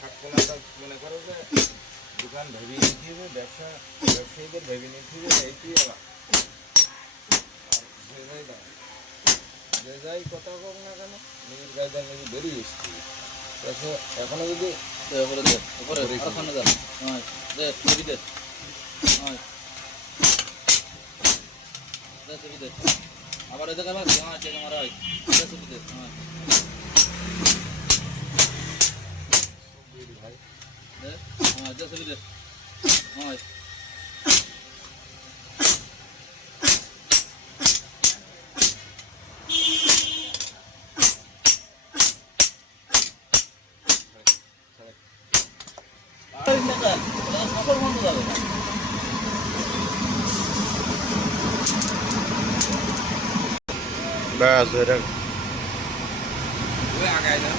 থাকপোনাটা মনে করো যে দোকান ভেবে নিতে হবে, ব্যবসায়ীদের ভেবে নিতে হবে, এইটাই আবার আর যে যাই কথা হোক না কেন নিজের কাজে নিজে বেরিয়ে এসছি। এখনো যদি আবার এদিকে আবার ক্যামেরা হয় ভাই ব্যাস এটা আগায় না